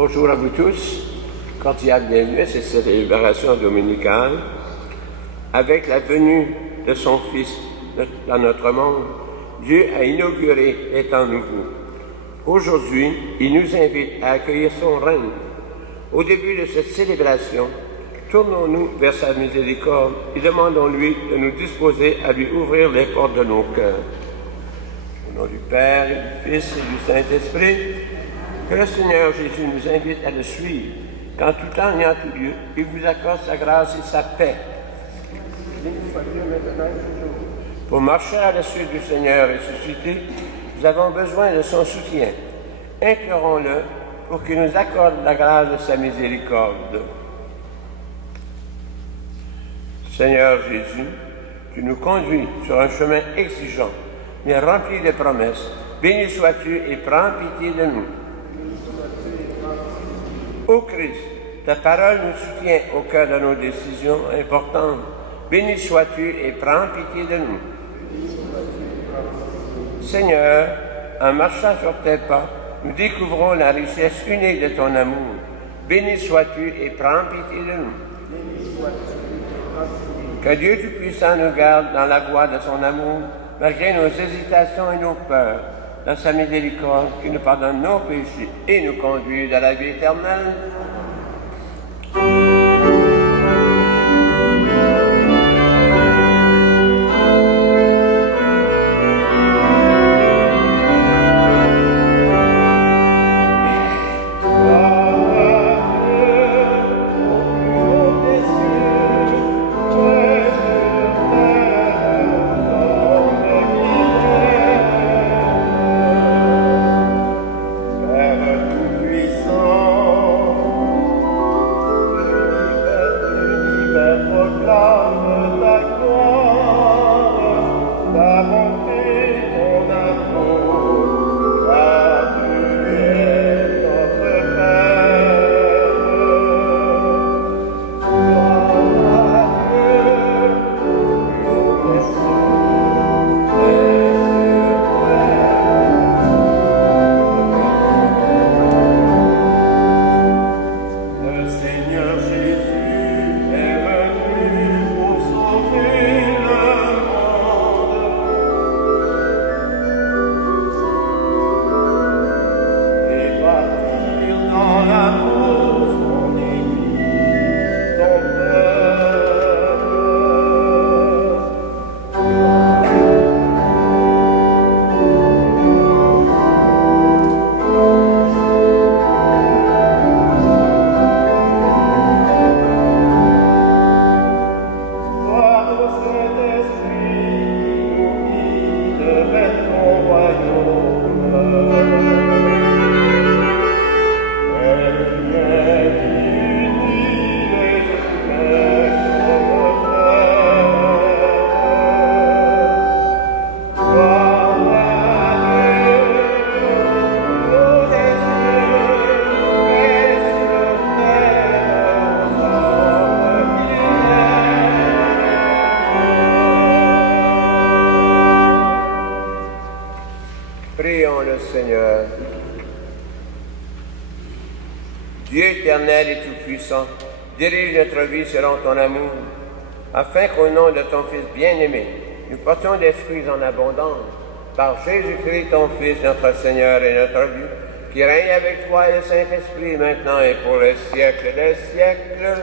Bonjour à vous tous, cordial bienvenue à cette célébration dominicale. Avec la venue de son Fils dans notre monde, Dieu a inauguré les temps nouveaux. Aujourd'hui, il nous invite à accueillir son règne. Au début de cette célébration, tournons-nous vers sa miséricorde et demandons-lui de nous disposer à lui ouvrir les portes de nos cœurs. Au nom du Père, et du Fils et du Saint-Esprit, que le Seigneur Jésus nous invite à le suivre, qu'en tout temps et en tout lieu, il vous accorde sa grâce et sa paix. Pour marcher à la suite du Seigneur ressuscité, nous avons besoin de son soutien. Implorons-le pour qu'il nous accorde la grâce de sa miséricorde. Seigneur Jésus, tu nous conduis sur un chemin exigeant, mais rempli de promesses. Béni sois-tu et prends pitié de nous. Ô Christ, ta parole nous soutient au cœur de nos décisions importantes. Béni sois-tu et prends pitié de nous. Seigneur, en marchant sur tes pas, nous découvrons la richesse unique de ton amour. Béni sois-tu et prends pitié de nous. Que Dieu Tout-Puissant nous garde dans la voie de son amour, malgré nos hésitations et nos peurs, dans sa miséricorde qui nous pardonne nos péchés et nous conduit à la vie éternelle. Prions le Seigneur. Dieu éternel et tout-puissant, dirige notre vie selon ton amour, afin qu'au nom de ton Fils bien-aimé, nous portions des fruits en abondance, par Jésus-Christ, ton Fils, notre Seigneur et notre Dieu, qui règne avec toi et le Saint-Esprit, maintenant et pour les siècles des siècles.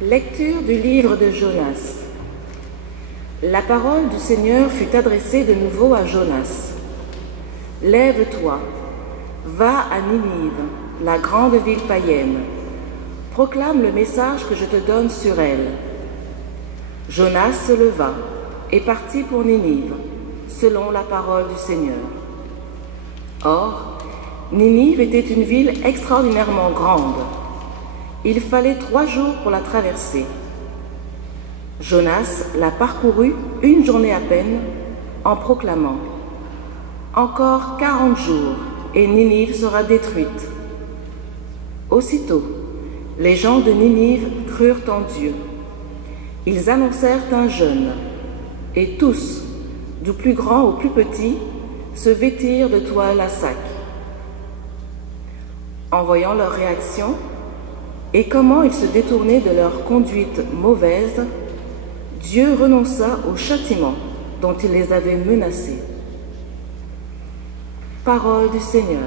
Lecture du livre de Jonas. La parole du Seigneur fut adressée de nouveau à Jonas. Lève-toi, va à Ninive, la grande ville païenne. Proclame le message que je te donne sur elle. Jonas se leva et partit pour Ninive, selon la parole du Seigneur. Or, Ninive était une ville extraordinairement grande. Il fallait 3 jours pour la traverser. Jonas la parcourut une journée à peine en proclamant « Encore 40 jours et Ninive sera détruite. » Aussitôt, les gens de Ninive crurent en Dieu. ils annoncèrent un jeûne, et tous, du plus grand au plus petit, se vêtirent de toile à sac. En voyant leur réaction et comment ils se détournaient de leur conduite mauvaise, Dieu renonça au châtiment dont il les avait menacés. Parole du Seigneur.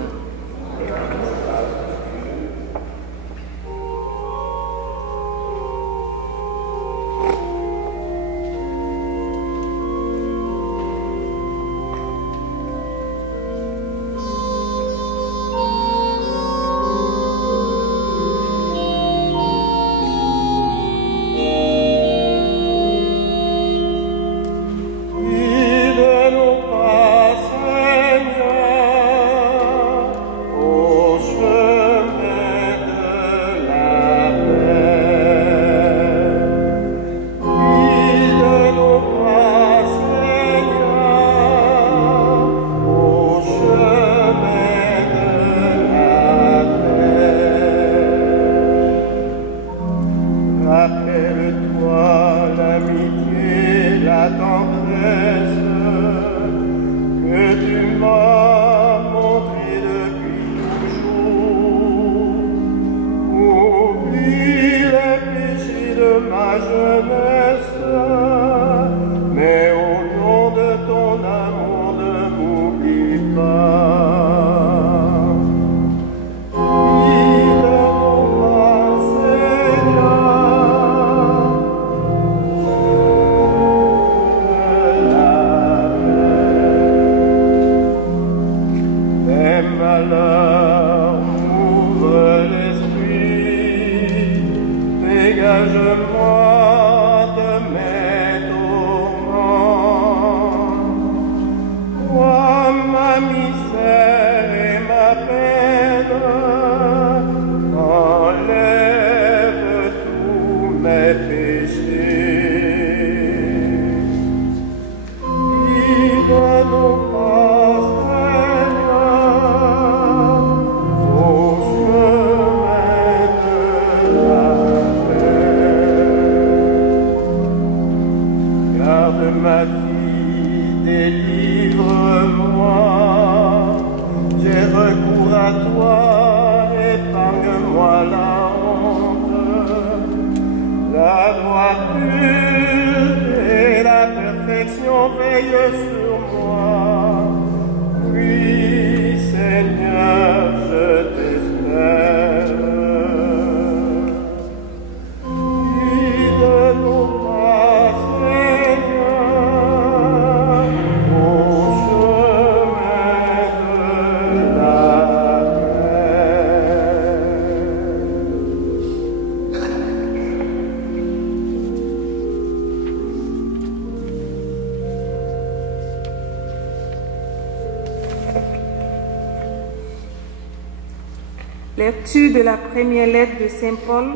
Lecture de la première lettre de Saint Paul,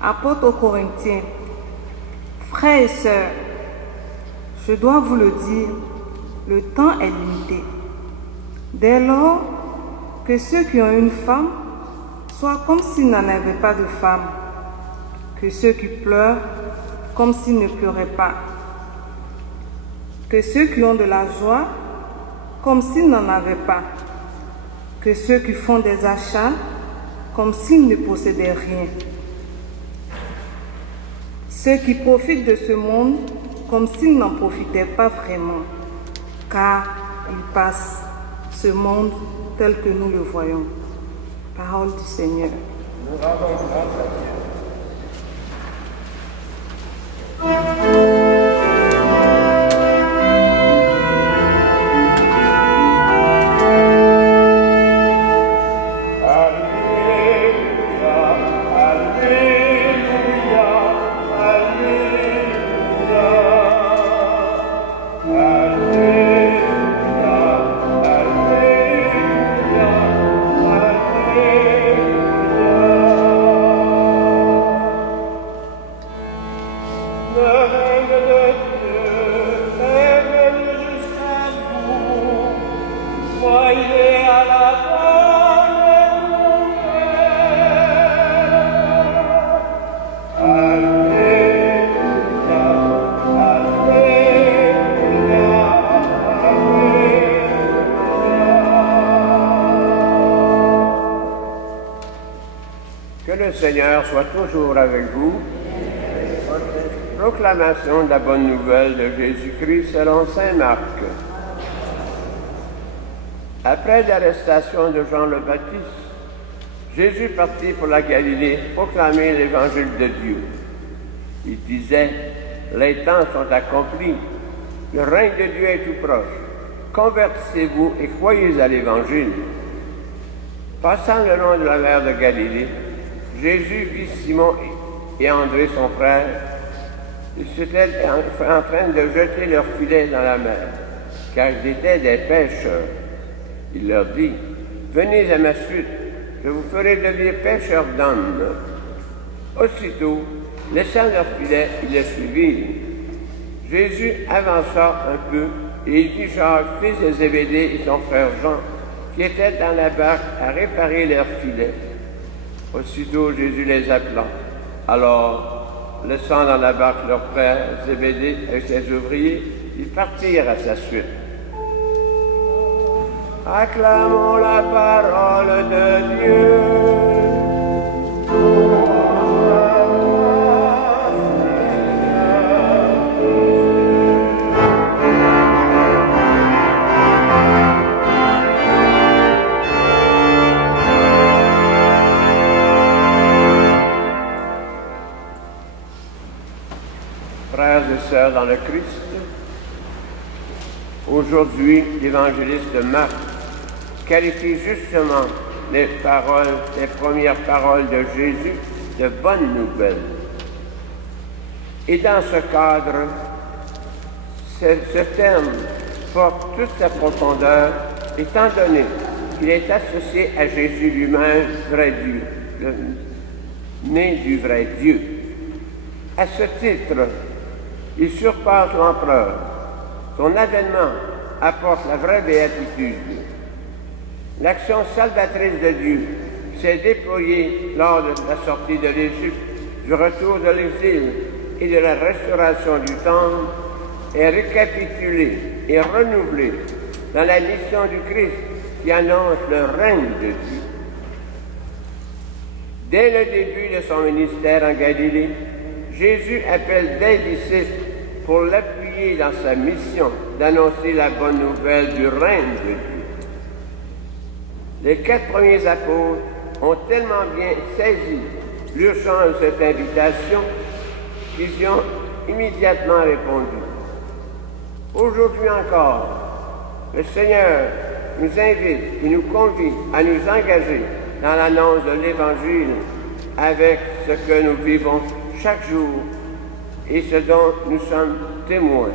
apôtre aux Corinthiens. Frères et sœurs, je dois vous le dire, le temps est limité. Dès lors, que ceux qui ont une femme soient comme s'ils n'en avaient pas de femme, que ceux qui pleurent comme s'ils ne pleuraient pas, que ceux qui ont de la joie comme s'ils n'en avaient pas, que ceux qui font des achats comme s'ils ne possédaient rien, ceux qui profitent de ce monde comme s'ils n'en profitaient pas vraiment, car il passe, ce monde tel que nous le voyons. Parole du Seigneur. Nous rendons grâce à Dieu. Alleluia. Seigneur soit toujours avec vous. Proclamation de la bonne nouvelle de Jésus-Christ selon saint Marc. Après l'arrestation de Jean le Baptiste, Jésus partit pour la Galilée proclamer l'évangile de Dieu. Il disait, « Les temps sont accomplis, le règne de Dieu est tout proche. Convertissez-vous et croyez à l'évangile. » Passant le long de la mer de Galilée, Jésus vit Simon et André, son frère. Ils étaient en train de jeter leurs filets dans la mer, car ils étaient des pêcheurs. Il leur dit, « Venez à ma suite, je vous ferai devenir pêcheurs d'hommes. » Aussitôt, laissant leurs filets, ils les suivirent. Jésus avança un peu et il vit Jacques, fils de Zébédée, et son frère Jean, qui étaient dans la barque à réparer leurs filets. Aussitôt, Jésus les appela. Alors, laissant dans la barque leur frère Zébédée et ses ouvriers, ils partirent à sa suite. Acclamons la parole de Dieu. Frères et sœurs dans le Christ, aujourd'hui, l'évangéliste Marc qualifie justement les premières paroles de Jésus de bonnes nouvelles. Et dans ce cadre, ce terme porte toute sa profondeur, étant donné qu'il est associé à Jésus lui-même, vrai Dieu, le né du vrai Dieu. À ce titre, il surpasse l'empereur. Son avènement apporte la vraie béatitude. L'action salvatrice de Dieu s'est déployée lors de la sortie de l'Égypte, du retour de l'exil et de la restauration du temple, est récapitulée et renouvelée dans la mission du Christ qui annonce le règne de Dieu. Dès le début de son ministère en Galilée, Jésus appelle des disciples pour l'appuyer dans sa mission d'annoncer la bonne nouvelle du règne de Dieu. Les 4 premiers apôtres ont tellement bien saisi l'urgence de cette invitation qu'ils y ont immédiatement répondu. Aujourd'hui encore, le Seigneur nous invite et nous convie à nous engager dans l'annonce de l'Évangile avec ce que nous vivons chaque jour et ce dont nous sommes témoins.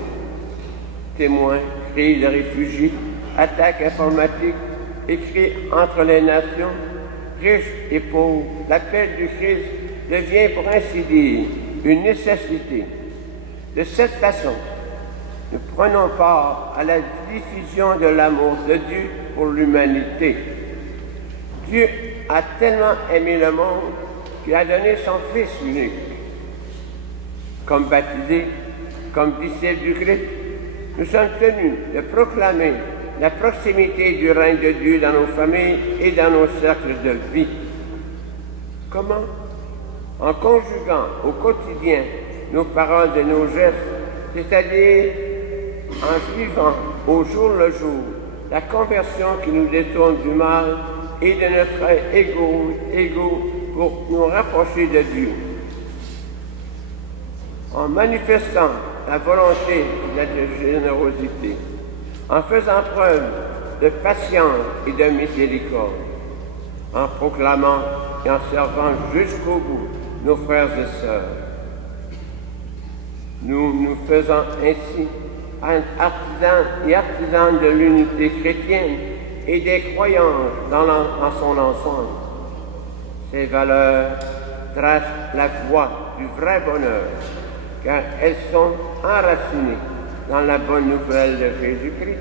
Témoins, cris de réfugiés, attaques informatiques, écrits entre les nations, riches et pauvres, l'appel du Christ devient pour ainsi dire une nécessité. De cette façon, nous prenons part à la diffusion de l'amour de Dieu pour l'humanité. Dieu a tellement aimé le monde qu'il a donné son Fils unique. Comme baptisés, comme disciples du Christ, nous sommes tenus de proclamer la proximité du règne de Dieu dans nos familles et dans nos cercles de vie. Comment? En conjuguant au quotidien nos paroles et nos gestes, c'est-à-dire en vivant au jour le jour la conversion qui nous détourne du mal et de notre égo pour nous rapprocher de Dieu. En manifestant la volonté et la générosité, en faisant preuve de patience et de miséricorde, en proclamant et en servant jusqu'au bout nos frères et sœurs. Nous nous faisons ainsi artisans de l'unité chrétienne et des croyances dans son ensemble. Ces valeurs tracent la voie du vrai bonheur, car elles sont enracinées dans la bonne nouvelle de Jésus-Christ.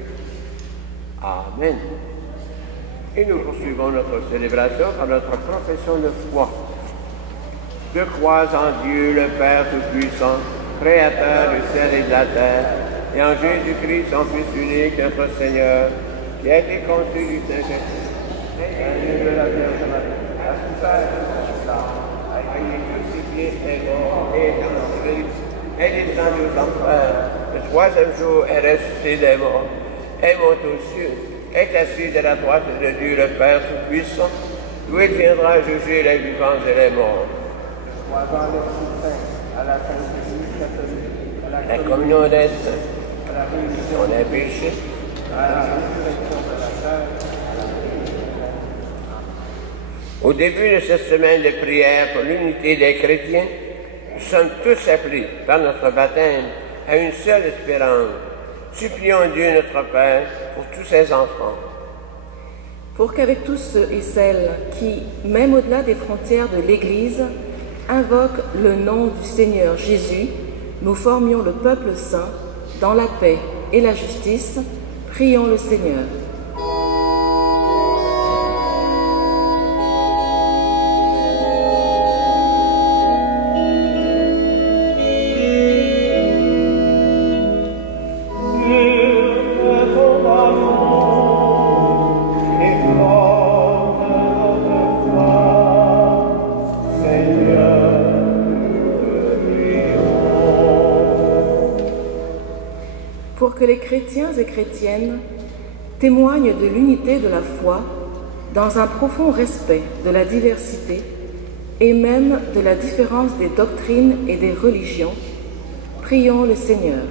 Amen. Et nous poursuivons notre célébration par notre profession de foi. Je crois en Dieu, le Père Tout-Puissant, Créateur du ciel et de la terre, et en Jésus-Christ, son Fils unique, notre Seigneur, qui a été conçu du Saint-Esprit, né de la Vierge Marie, a souffert de son sang, a été qui est mort et dans le Christ, est descendu aux enfers, le troisième jour est ressuscité des morts, est monté aux cieux, est assis de la droite de Dieu le Père Tout-Puissant, d'où il viendra juger les vivants et les morts. À la Sainte-Église catholique, à La communion des saints, la rémission, on a péché, à la résurrection de la chair, Au début de cette semaine de prière pour l'unité des chrétiens, nous sommes tous appelés par notre baptême à une seule espérance. Supplions Dieu notre Père pour tous ses enfants. Pour qu'avec tous ceux et celles qui, même au-delà des frontières de l'Église, invoquent le nom du Seigneur Jésus, nous formions le peuple saint dans la paix et la justice, prions le Seigneur. Pour que les chrétiens et chrétiennes témoignent de l'unité de la foi dans un profond respect de la diversité et même de la différence des doctrines et des religions, prions le Seigneur.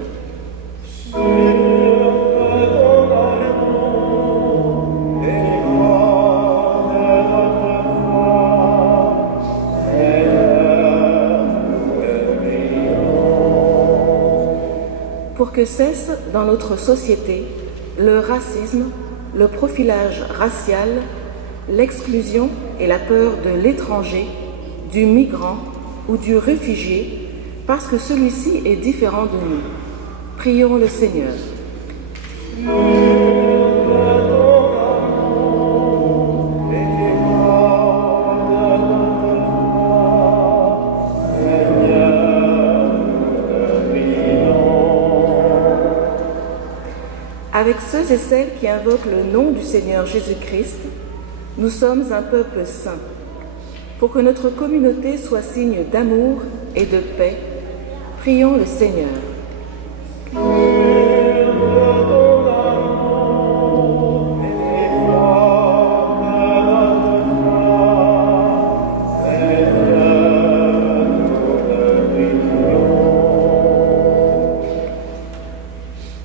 Pour que cesse dans notre société le racisme, le profilage racial, l'exclusion et la peur de l'étranger, du migrant ou du réfugié, parce que celui-ci est différent de nous. Prions le Seigneur. Avec ceux et celles qui invoquent le nom du Seigneur Jésus-Christ, nous sommes un peuple saint. Pour que notre communauté soit signe d'amour et de paix, prions le Seigneur.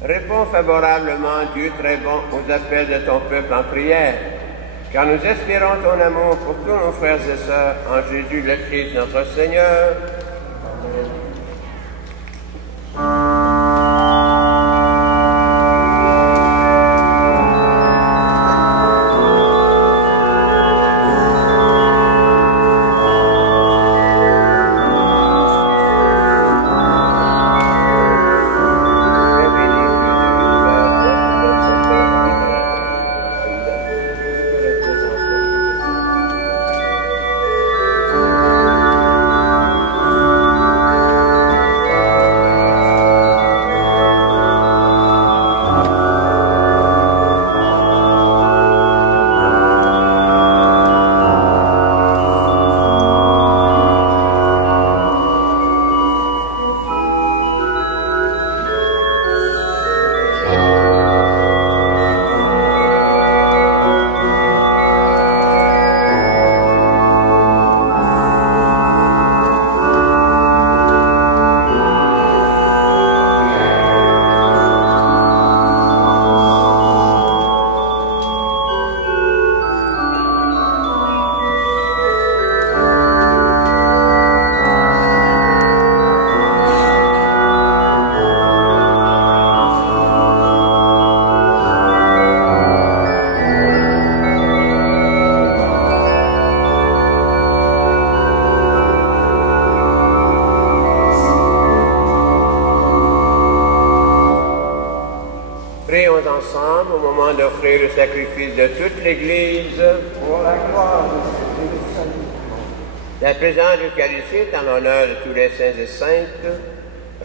Réponds favorablement, Dieu très bon, aux appels de ton peuple en prière, car nous espérons ton amour pour tous nos frères et sœurs en Jésus le Christ notre Seigneur. Prions ensemble au moment d'offrir le sacrifice de toute l'Église. pour la gloire de Dieu et le salut du monde. La présence d'Eucharistie est en l'honneur de tous les saints et saintes,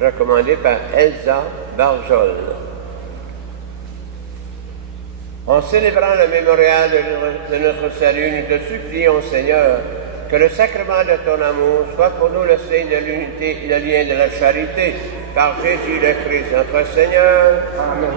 recommandée par Elsa Barjol. En célébrant le mémorial de notre salut, nous te supplions, Seigneur, Que le sacrement de ton amour soit pour nous le signe de l'unité et le lien de la charité. Par Jésus le Christ, notre Seigneur. Amen.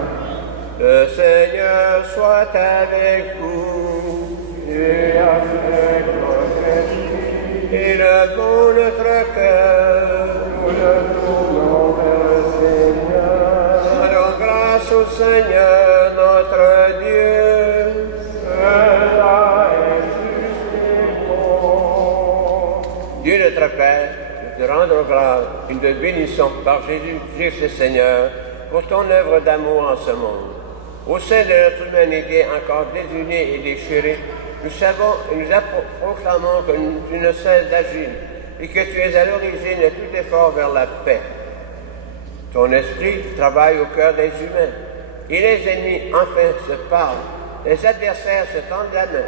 Le Seigneur soit avec vous. Et avec votre esprit, Élevons notre cœur. nous le tournons vers le Seigneur. Rendons grâce au Seigneur, notre Dieu. Cela est juste et bon. Dieu notre Père, nous te rendons grâce et nous te bénissons par Jésus-Christ le Seigneur pour ton œuvre d'amour en ce monde. Au sein de notre humanité encore désunie et déchirée, nous savons et nous proclamons que tu ne cesses d'agir et que tu es à l'origine de tout effort vers la paix. Ton esprit travaille au cœur des humains et les ennemis enfin se parlent, les adversaires se tendent la main,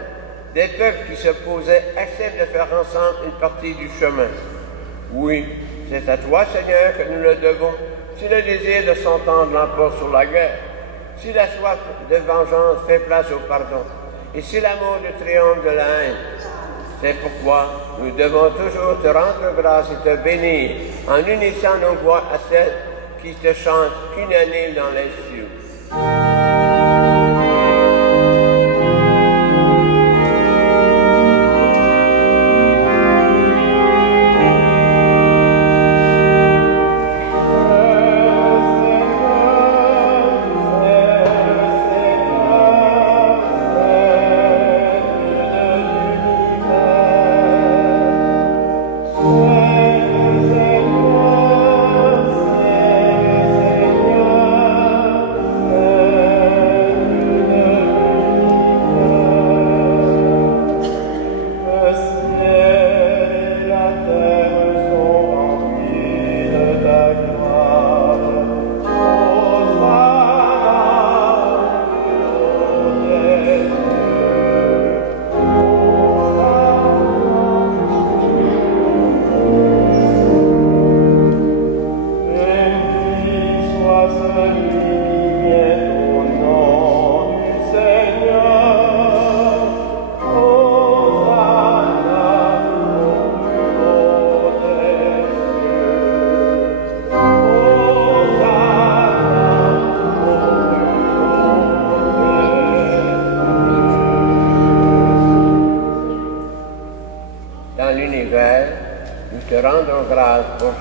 des peuples qui s'opposaient acceptent de faire ensemble une partie du chemin. Oui, c'est à toi, Seigneur, que nous le devons, si le désir de s'entendre l'emporte sur la guerre, si la soif de vengeance fait place au pardon, et si l'amour du triomphe de la haine. C'est pourquoi nous devons toujours te rendre grâce et te bénir en unissant nos voix à celles qui te chantent unanimes dans les cieux.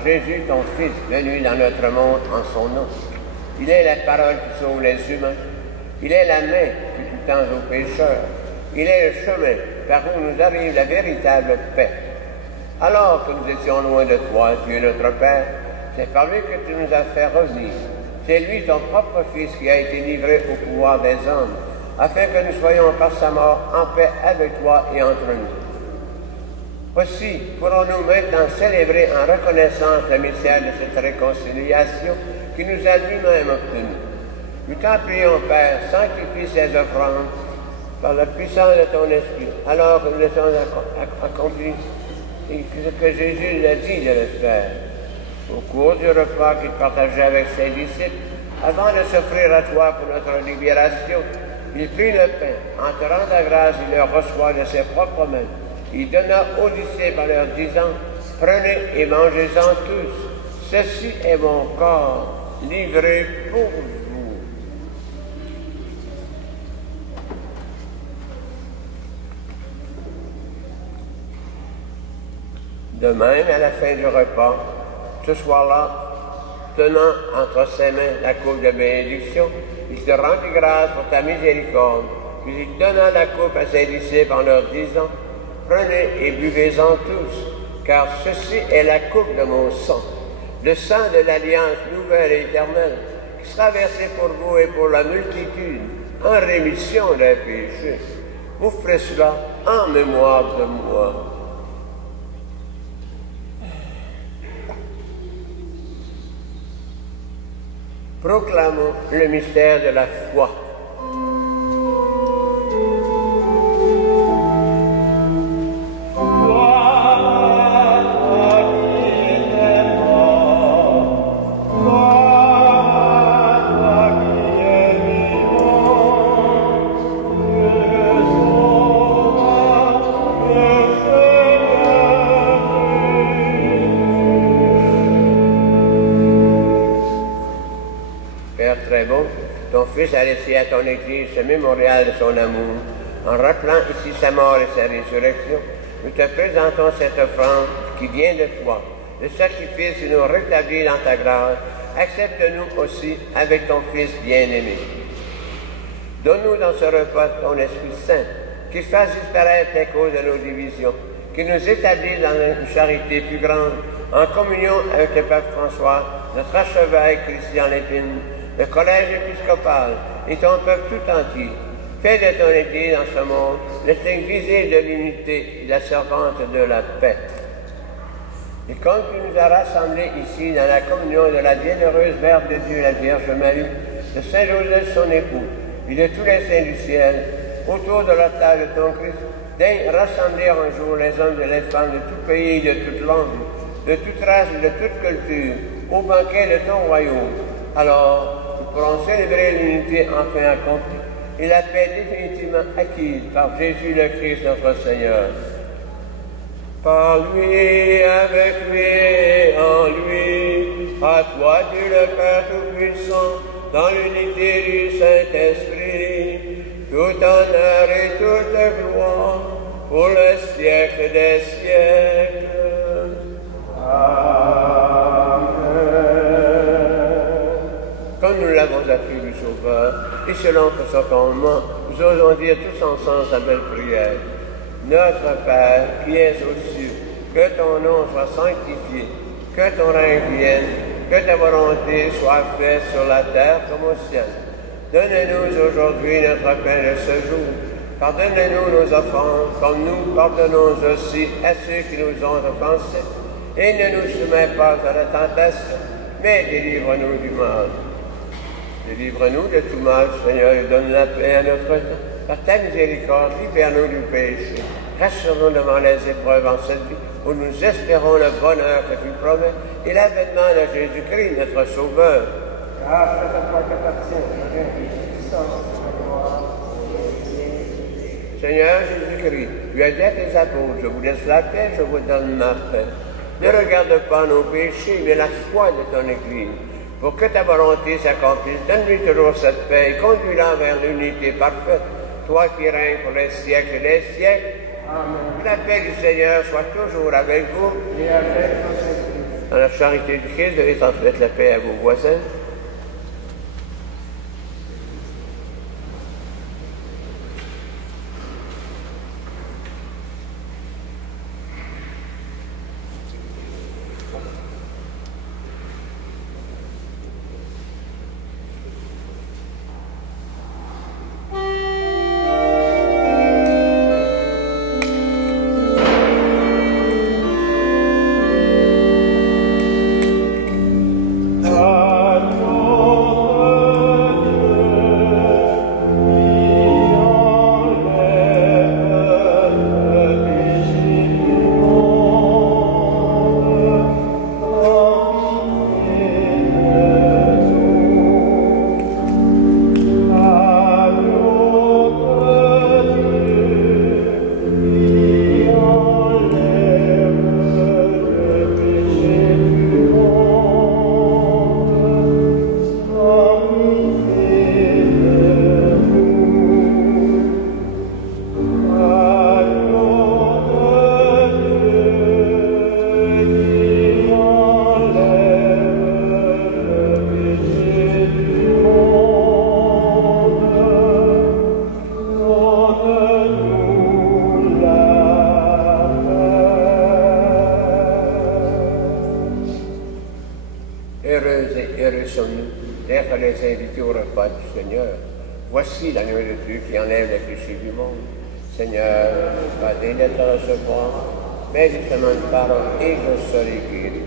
Jésus, ton Fils, venu dans notre monde en son nom. Il est la parole qui sauve les humains. Il est la main que tu tends aux pécheurs. Il est le chemin par où nous arrive la véritable paix. Alors que nous étions loin de toi, Dieu notre Père, c'est par lui que tu nous as fait revenir. C'est lui, ton propre Fils, qui a été livré au pouvoir des hommes, afin que nous soyons par sa mort en paix avec toi et entre nous. Aussi pourrons-nous maintenant célébrer en reconnaissance le mystère de cette réconciliation qui nous a lui-même obtenus. Nous t'en prions, Père, sanctifie ces offrandes par la puissance de ton esprit, alors que nous laissons accompli ce que Jésus a dit de le faire. Au cours du repas qu'il partageait avec ses disciples, avant de s'offrir à toi pour notre libération, il prit le pain, en te rendant grâce, il le reçoit de ses propres mains. Il donna aux disciples en leur disant, « Prenez et mangez-en tous, ceci est mon corps livré pour vous. » De même, à la fin du repas, ce soir-là, tenant entre ses mains la coupe de bénédiction, il te rendit grâce pour ta miséricorde, puis il donna la coupe à ses disciples en leur disant, « Prenez et buvez-en tous, car ceci est la coupe de mon sang, le sang de l'alliance nouvelle et éternelle, qui sera versé pour vous et pour la multitude, en rémission des péchés. Vous ferez cela en mémoire de moi. » Proclamons le mystère de la foi. Seigneur, très beau. Ton Fils a laissé à ton Église ce mémorial de son amour. En rappelant ici sa mort et sa résurrection, nous te présentons cette offrande qui vient de toi, le sacrifice qui nous rétablit dans ta grâce. Accepte-nous aussi avec ton Fils bien-aimé. Donne-nous dans ce repas ton Esprit Saint, qui fasse disparaître les causes de nos divisions, qui nous établisse dans une charité plus grande, en communion avec le Pape François, notre archevêque Christian Lépine, le collège épiscopal et ton peuple tout entier. Fais de ton Église dans ce monde le signe visible de l'unité et la servante de la paix. Et comme tu nous as rassemblés ici dans la communion de la bienheureuse Mère de Dieu, la Vierge Marie, de Saint Joseph son époux, et de tous les saints du ciel, autour de la table de ton Christ, daigne rassembler un jour les hommes et les femmes de tout pays, de toute langue, de toute race et de toute culture, au banquet de ton royaume. Alors, nous pourrons célébrer l'unité enfin accomplie et la paix définitivement acquise par Jésus le Christ notre Seigneur. Par lui, avec lui et en lui, à toi Dieu le Père Tout-Puissant, dans l'unité du Saint-Esprit, tout honneur et toute gloire, pour le siècle des siècles. Amen. Comme nous l'avons appris du Sauveur, et selon que son commandement, nous osons dire tous ensemble sa belle prière. Notre Père, qui es aux cieux, que ton nom soit sanctifié, que ton règne vienne, que ta volonté soit faite sur la terre comme au ciel. Donne-nous aujourd'hui notre pain de ce jour. Pardonne-nous nos offenses, comme nous pardonnons aussi à ceux qui nous ont offensés. Et ne nous soumets pas à la tentation, mais délivre-nous du mal. Délivre-nous de tout mal, Seigneur, et donne la paix à notre temps. Par ta miséricorde, libère-nous du péché. Rassure-nous devant les épreuves en cette vie, où nous espérons le bonheur que tu promets et l'avènement de Jésus-Christ, notre Sauveur. Grâce à toi que t'appartient, puissance, gloire. Seigneur Jésus-Christ, tu as dit à tes apôtres, je vous laisse la paix, je vous donne ma paix. Ne regarde pas nos péchés, mais la foi de ton Église. Pour que ta volonté s'accomplisse, donne-lui toujours cette paix et conduis-la vers l'unité parfaite. Toi qui règnes pour les siècles des siècles. Amen. La paix du Seigneur soit toujours avec vous. Et avec votre Esprit. Dans la charité du Christ, devez transmettre la paix à vos voisins. Voici l'agneau de Dieu qui enlève les péchés du monde. Seigneur, pas digne de te recevoir, mais justement une parole et je serai guéri.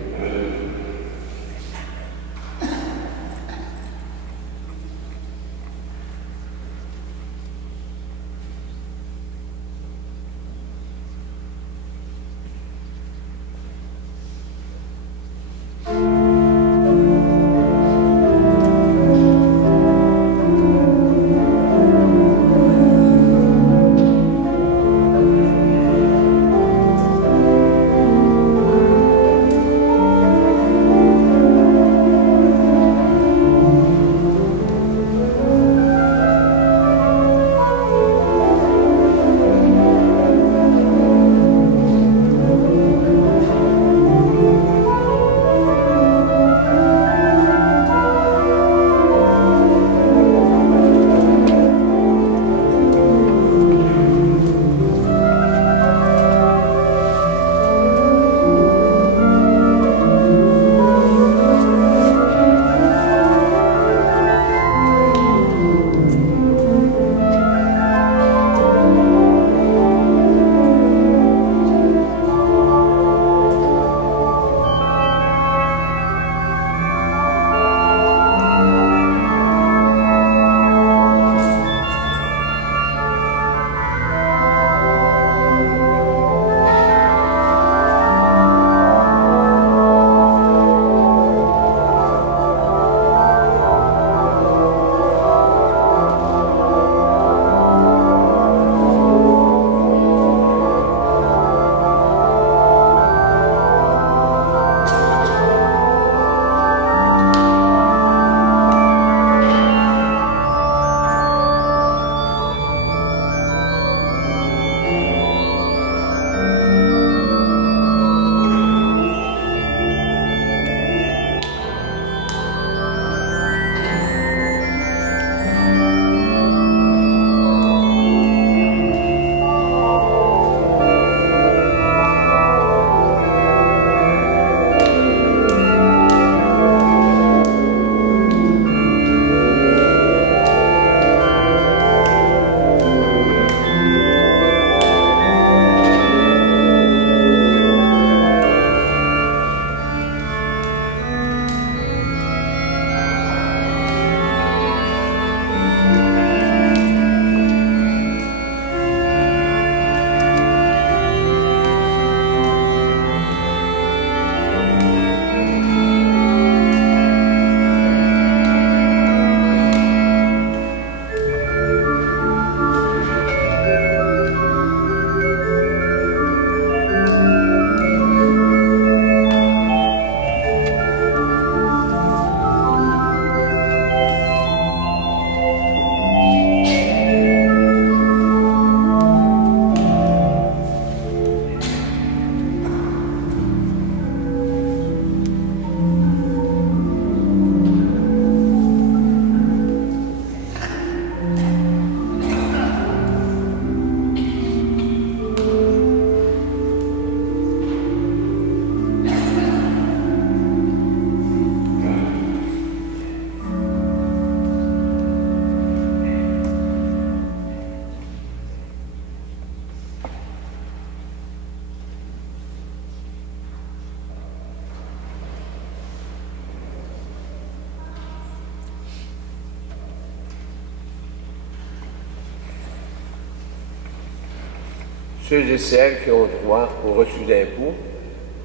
Ceux et celles qui ont droit au reçu d'impôts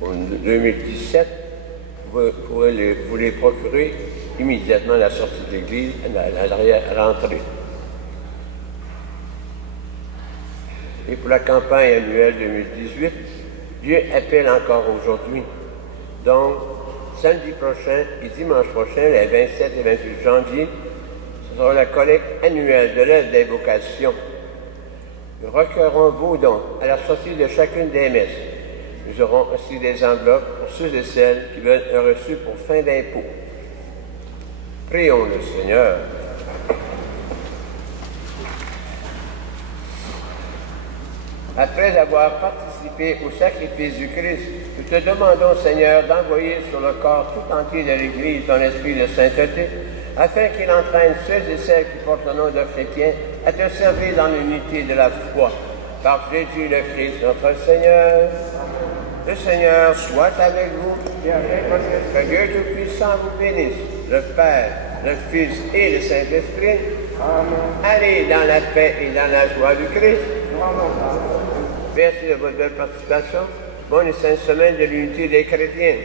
en 2017, vous les procurer immédiatement à la sortie de l'église, à l'entrée. Et pour la campagne annuelle 2018, Dieu appelle encore aujourd'hui. Donc, samedi prochain et dimanche prochain, les 27 et 28 janvier, ce sera la collecte annuelle de l'aide d'invocation. Nous recueillerons vos dons à la sortie de chacune des messes. Nous aurons aussi des enveloppes pour ceux et celles qui veulent un reçu pour fin d'impôt. Prions le Seigneur. Après avoir participé au sacrifice du Christ, nous te demandons, Seigneur, d'envoyer sur le corps tout entier de l'Église ton esprit de sainteté, afin qu'il entraîne ceux et celles qui portent le nom de chrétiens à te servir dans l'unité de la foi. Par Jésus le Christ, notre Seigneur. Le Seigneur soit avec vous. Que Dieu Tout-Puissant vous bénisse, le Père, le Fils et le Saint-Esprit. Allez dans la paix et dans la joie du Christ. Merci de votre belle participation. Bonne et sainte semaine de l'unité des chrétiens.